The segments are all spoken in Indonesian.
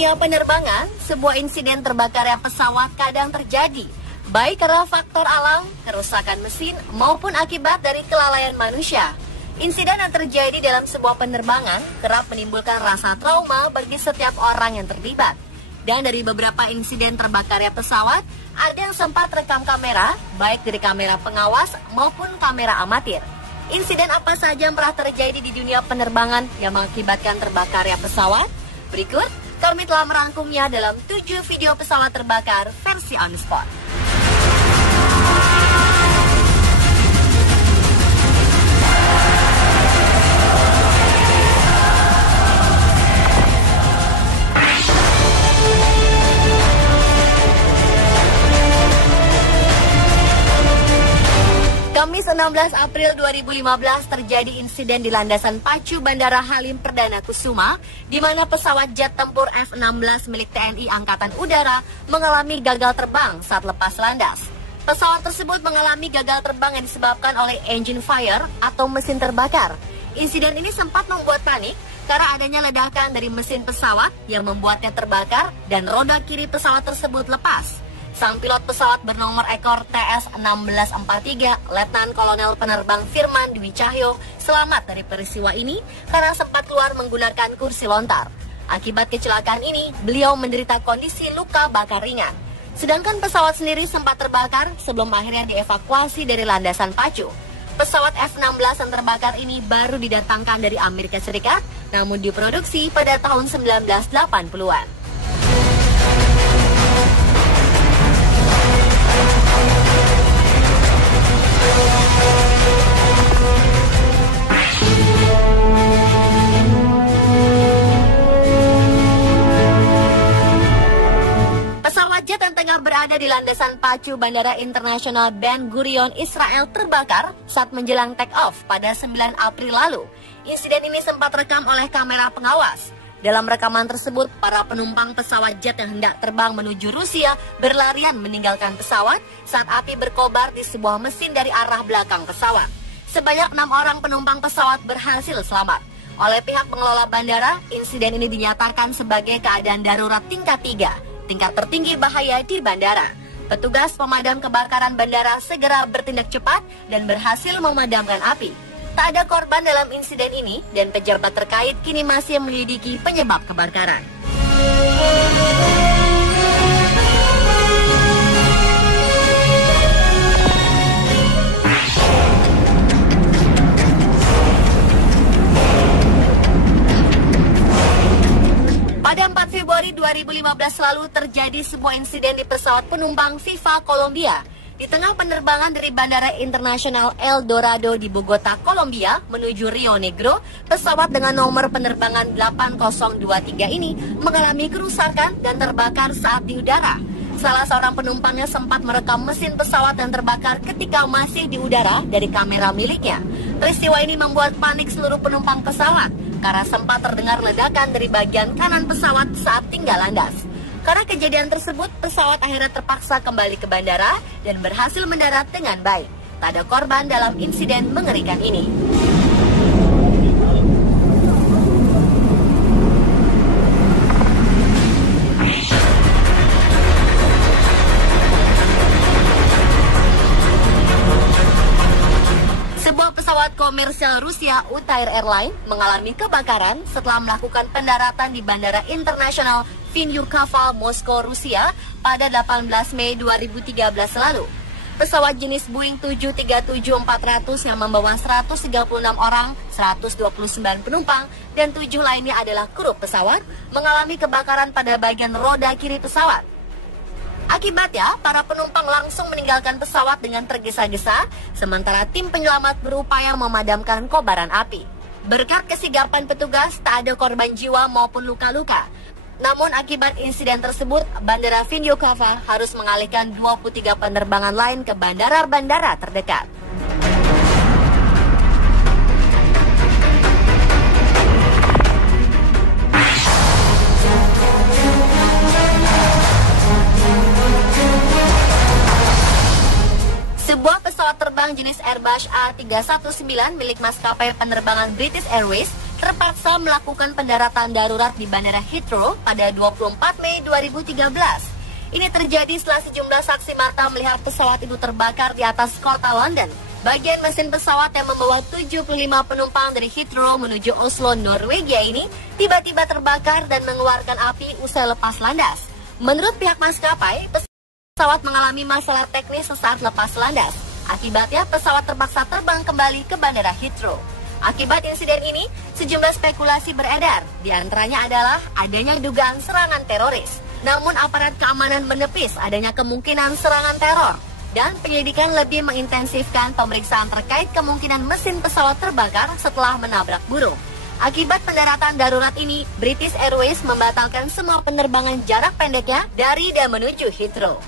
dunia penerbangan, sebuah insiden terbakarnya pesawat kadang terjadi, baik karena faktor alam, kerusakan mesin, maupun akibat dari kelalaian manusia. Insiden yang terjadi dalam sebuah penerbangan kerap menimbulkan rasa trauma bagi setiap orang yang terlibat. Dan dari beberapa insiden terbakarnya pesawat, ada yang sempat rekam kamera, baik dari kamera pengawas maupun kamera amatir. Insiden apa saja yang pernah terjadi di dunia penerbangan yang mengakibatkan terbakarnya pesawat? Berikut, kami telah merangkumnya dalam 7 video pesawat terbakar versi on the spot. Kamis 16 April 2015 terjadi insiden di landasan pacu Bandara Halim Perdana Kusuma, di mana pesawat jet tempur F-16 milik TNI Angkatan Udara mengalami gagal terbang saat lepas landas. Pesawat tersebut mengalami gagal terbang yang disebabkan oleh engine fire atau mesin terbakar. Insiden ini sempat membuat panik karena adanya ledakan dari mesin pesawat yang membuatnya terbakar dan roda kiri pesawat tersebut lepas. Sang pilot pesawat bernomor ekor TS-1643, Letnan Kolonel Penerbang Firman Dwi Cahyo, selamat dari peristiwa ini karena sempat keluar menggunakan kursi lontar. Akibat kecelakaan ini, beliau menderita kondisi luka bakar ringan. Sedangkan pesawat sendiri sempat terbakar sebelum akhirnya dievakuasi dari landasan pacu. Pesawat F-16 yang terbakar ini baru didatangkan dari Amerika Serikat, namun diproduksi pada tahun 1980-an. Pesawat jet yang tengah berada di landasan pacu Bandara Internasional Ben Gurion, Israel terbakar saat menjelang take off pada 9 April lalu. Insiden ini sempat rekam oleh kamera pengawas. Dalam rekaman tersebut, para penumpang pesawat jet yang hendak terbang menuju Rusia berlarian meninggalkan pesawat saat api berkobar di sebuah mesin dari arah belakang pesawat. Sebanyak 6 orang penumpang pesawat berhasil selamat. Oleh pihak pengelola bandara, insiden ini dinyatakan sebagai keadaan darurat tingkat 3, tingkat tertinggi bahaya di bandara. Petugas pemadam kebakaran bandara segera bertindak cepat dan berhasil memadamkan api. Tak ada korban dalam insiden ini dan pejabat terkait kini masih menyelidiki penyebab kebakaran. Pada 4 Februari 2015 lalu terjadi sebuah insiden di pesawat penumpang Viva Colombia. Di tengah penerbangan dari Bandara Internasional El Dorado di Bogota, Kolombia menuju Rio Negro, pesawat dengan nomor penerbangan 8023 ini mengalami kerusakan dan terbakar saat di udara. Salah seorang penumpangnya sempat merekam mesin pesawat yang terbakar ketika masih di udara dari kamera miliknya. Peristiwa ini membuat panik seluruh penumpang pesawat karena sempat terdengar ledakan dari bagian kanan pesawat saat tinggal landas. Karena kejadian tersebut, pesawat akhirnya terpaksa kembali ke bandara dan berhasil mendarat dengan baik. Tak ada korban dalam insiden mengerikan ini. Sebuah pesawat komersial Rusia Utair Airline mengalami kebakaran setelah melakukan pendaratan di Bandara Internasional Vynukovo, Moskow, Rusia pada 18 Mei 2013 lalu. Pesawat jenis Boeing 737-400 yang membawa 136 orang, 129 penumpang, dan 7 lainnya adalah kru pesawat mengalami kebakaran pada bagian roda kiri pesawat. Akibatnya, para penumpang langsung meninggalkan pesawat dengan tergesa-gesa, sementara tim penyelamat berupaya memadamkan kobaran api. Berkat kesigapan petugas, tak ada korban jiwa maupun luka-luka. Namun akibat insiden tersebut, Bandara Vynukovo harus mengalihkan 23 penerbangan lain ke bandara-bandara terdekat. Sebuah pesawat terbang jenis Airbus A319 milik maskapai penerbangan British Airways terpaksa melakukan pendaratan darurat di Bandara Heathrow pada 24 Mei 2013. Ini terjadi setelah sejumlah saksi mata melihat pesawat itu terbakar di atas kota London. Bagian mesin pesawat yang membawa 75 penumpang dari Heathrow menuju Oslo, Norwegia ini tiba-tiba terbakar dan mengeluarkan api usai lepas landas. Menurut pihak maskapai, pesawat mengalami masalah teknis sesaat lepas landas. Akibatnya, pesawat terpaksa terbang kembali ke Bandara Heathrow. Akibat insiden ini, sejumlah spekulasi beredar. Di antaranya adalah adanya dugaan serangan teroris. Namun aparat keamanan menepis adanya kemungkinan serangan teror. Dan penyelidikan lebih mengintensifkan pemeriksaan terkait kemungkinan mesin pesawat terbakar setelah menabrak burung. Akibat pendaratan darurat ini, British Airways membatalkan semua penerbangan jarak pendeknya dari dan menuju Heathrow.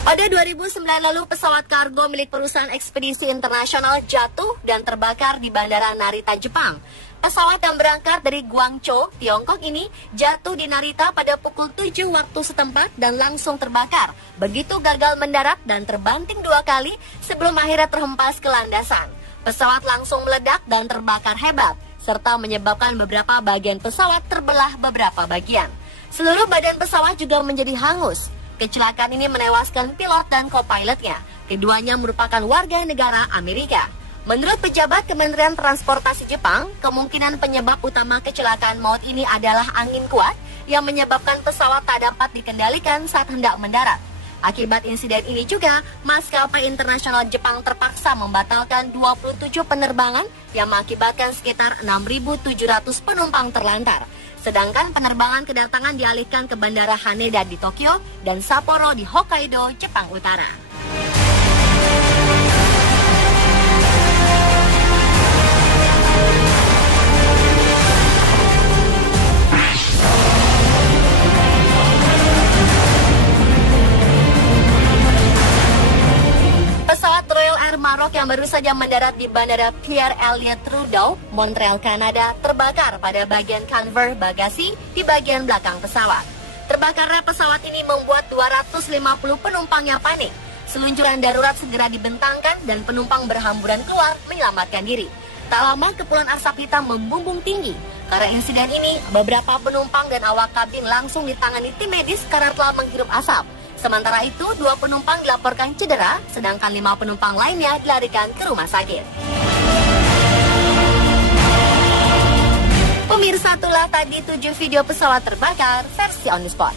Pada 2009 lalu, pesawat kargo milik perusahaan ekspedisi internasional jatuh dan terbakar di Bandara Narita, Jepang. Pesawat yang berangkat dari Guangzhou, Tiongkok ini jatuh di Narita pada pukul 7 waktu setempat dan langsung terbakar. Begitu gagal mendarat dan terbanting 2 kali sebelum akhirnya terhempas ke landasan. Pesawat langsung meledak dan terbakar hebat, serta menyebabkan beberapa bagian pesawat terbelah beberapa bagian. Seluruh badan pesawat juga menjadi hangus. Kecelakaan ini menewaskan pilot dan co-pilotnya. Keduanya merupakan warga negara Amerika. Menurut pejabat Kementerian Transportasi Jepang, kemungkinan penyebab utama kecelakaan maut ini adalah angin kuat yang menyebabkan pesawat tak dapat dikendalikan saat hendak mendarat. Akibat insiden ini juga, maskapai internasional Jepang terpaksa membatalkan 27 penerbangan yang mengakibatkan sekitar 6.700 penumpang terlantar. Sedangkan penerbangan kedatangan dialihkan ke Bandara Haneda di Tokyo dan Sapporo di Hokkaido, Jepang Utara. Pesawat Royal Air Maroc yang baru saja mendarat di Bandara Pierre Elliott Trudeau, Montreal, Kanada, terbakar pada bagian conveyor bagasi di bagian belakang pesawat. Terbakarnya pesawat ini membuat 250 penumpangnya panik. Seluncuran darurat segera dibentangkan dan penumpang berhamburan keluar menyelamatkan diri. Tak lama kepulan asap hitam membumbung tinggi. Karena insiden ini, beberapa penumpang dan awak kabin langsung ditangani tim medis karena telah menghirup asap. Sementara itu, 2 penumpang dilaporkan cedera, sedangkan 5 penumpang lainnya dilarikan ke rumah sakit. Pemirsa, itulah tadi 7 video pesawat terbakar versi On The Spot.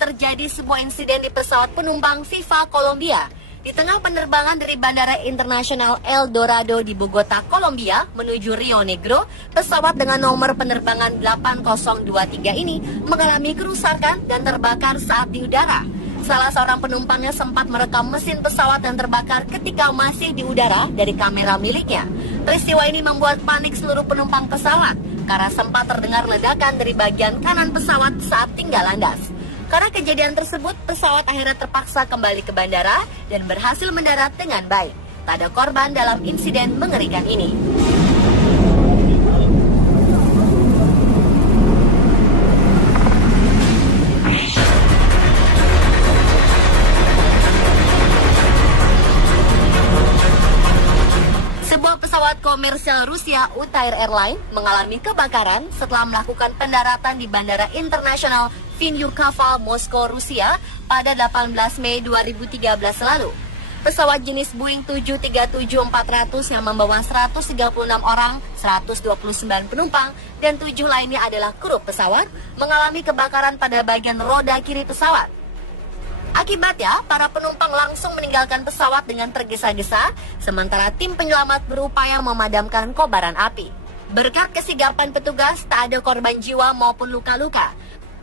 Terjadi sebuah insiden di pesawat penumpang Viva Colombia. Di tengah penerbangan dari Bandara Internasional El Dorado di Bogota, Kolombia menuju Rio Negro, pesawat dengan nomor penerbangan 8023 ini mengalami kerusakan dan terbakar saat di udara. Salah seorang penumpangnya sempat merekam mesin pesawat yang terbakar ketika masih di udara dari kamera miliknya. Peristiwa ini membuat panik seluruh penumpang pesawat karena sempat terdengar ledakan dari bagian kanan pesawat saat tinggal landas. Karena kejadian tersebut, pesawat akhirnya terpaksa kembali ke bandara dan berhasil mendarat dengan baik. Tak ada korban dalam insiden mengerikan ini. Sebuah pesawat komersial Rusia Utair Airline mengalami kebakaran setelah melakukan pendaratan di Bandara Internasional Vynukovo, Moskow, Rusia pada 18 Mei 2013 lalu. Pesawat jenis Boeing 737-400 yang membawa 136 orang, 129 penumpang, dan 7 lainnya adalah kru pesawat mengalami kebakaran pada bagian roda kiri pesawat. Akibatnya, para penumpang langsung meninggalkan pesawat dengan tergesa-gesa, sementara tim penyelamat berupaya memadamkan kobaran api. Berkat kesigapan petugas, tak ada korban jiwa maupun luka-luka.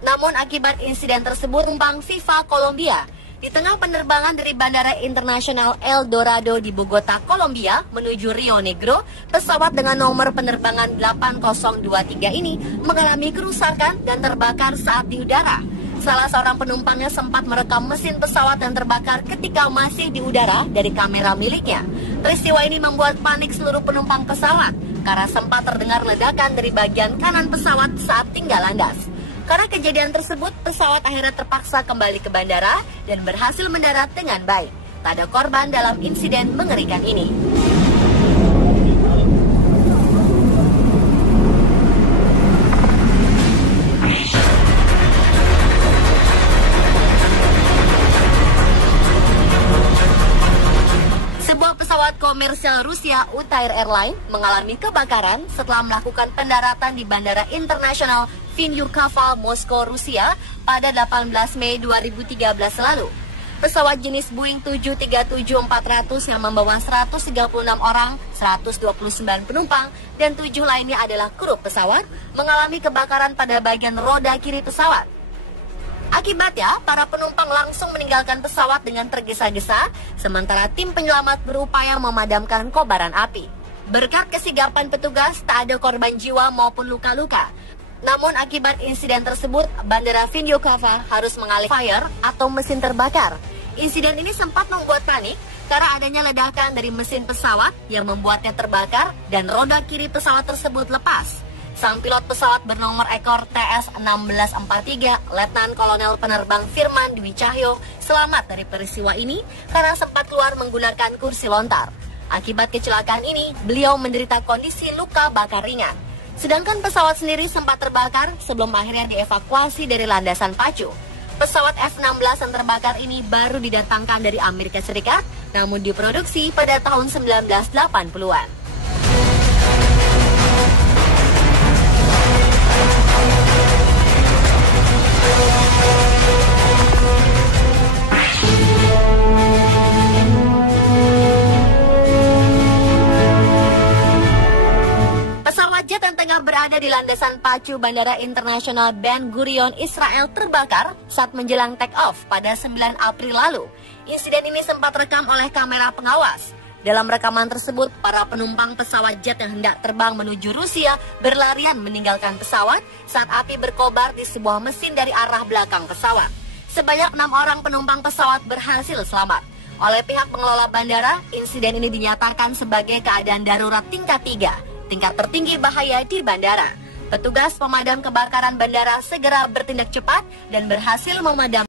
Namun akibat insiden tersebut, penumpang Viva Colombia di tengah penerbangan dari Bandara Internasional El Dorado di Bogota, Kolombia menuju Rio Negro, pesawat dengan nomor penerbangan 8023 ini mengalami kerusakan dan terbakar saat di udara. Salah seorang penumpangnya sempat merekam mesin pesawat yang terbakar ketika masih di udara dari kamera miliknya. Peristiwa ini membuat panik seluruh penumpang pesawat karena sempat terdengar ledakan dari bagian kanan pesawat saat tinggal landas. Karena kejadian tersebut, pesawat akhirnya terpaksa kembali ke bandara dan berhasil mendarat dengan baik. Tak ada korban dalam insiden mengerikan ini. Sebuah pesawat komersial Rusia Utair Airline mengalami kebakaran setelah melakukan pendaratan di Bandara Internasional Vynukovo, Moskow, Rusia pada 18 Mei 2013 lalu. Pesawat jenis Boeing 737-400 yang membawa 136 orang, 129 penumpang, dan 7 lainnya adalah kru pesawat mengalami kebakaran pada bagian roda kiri pesawat. Akibatnya, para penumpang langsung meninggalkan pesawat dengan tergesa-gesa, sementara tim penyelamat berupaya memadamkan kobaran api. Berkat kesigapan petugas, tak ada korban jiwa maupun luka-luka. Namun akibat insiden tersebut, Bandara Vynukovo harus mengalihkan fire atau mesin terbakar. Insiden ini sempat membuat panik karena adanya ledakan dari mesin pesawat yang membuatnya terbakar dan roda kiri pesawat tersebut lepas. Sang pilot pesawat bernomor ekor TS-1643, Letnan Kolonel Penerbang Firman Dwi Cahyo, selamat dari peristiwa ini karena sempat keluar menggunakan kursi lontar. Akibat kecelakaan ini, beliau menderita kondisi luka bakar ringan. Sedangkan pesawat sendiri sempat terbakar sebelum akhirnya dievakuasi dari landasan pacu. Pesawat F-16 yang terbakar ini baru didatangkan dari Amerika Serikat, namun diproduksi pada tahun 1980-an. Pesawat jet yang tengah berada di landasan pacu Bandara Internasional Ben Gurion, Israel terbakar saat menjelang take off pada 9 April lalu. Insiden ini sempat rekam oleh kamera pengawas. Dalam rekaman tersebut, para penumpang pesawat jet yang hendak terbang menuju Rusia berlarian meninggalkan pesawat saat api berkobar di sebuah mesin dari arah belakang pesawat. Sebanyak 6 orang penumpang pesawat berhasil selamat. Oleh pihak pengelola bandara, insiden ini dinyatakan sebagai keadaan darurat tingkat 3. Tingkat tertinggi bahaya di bandara. Petugas pemadam kebakaran bandara segera bertindak cepat dan berhasil memadamkan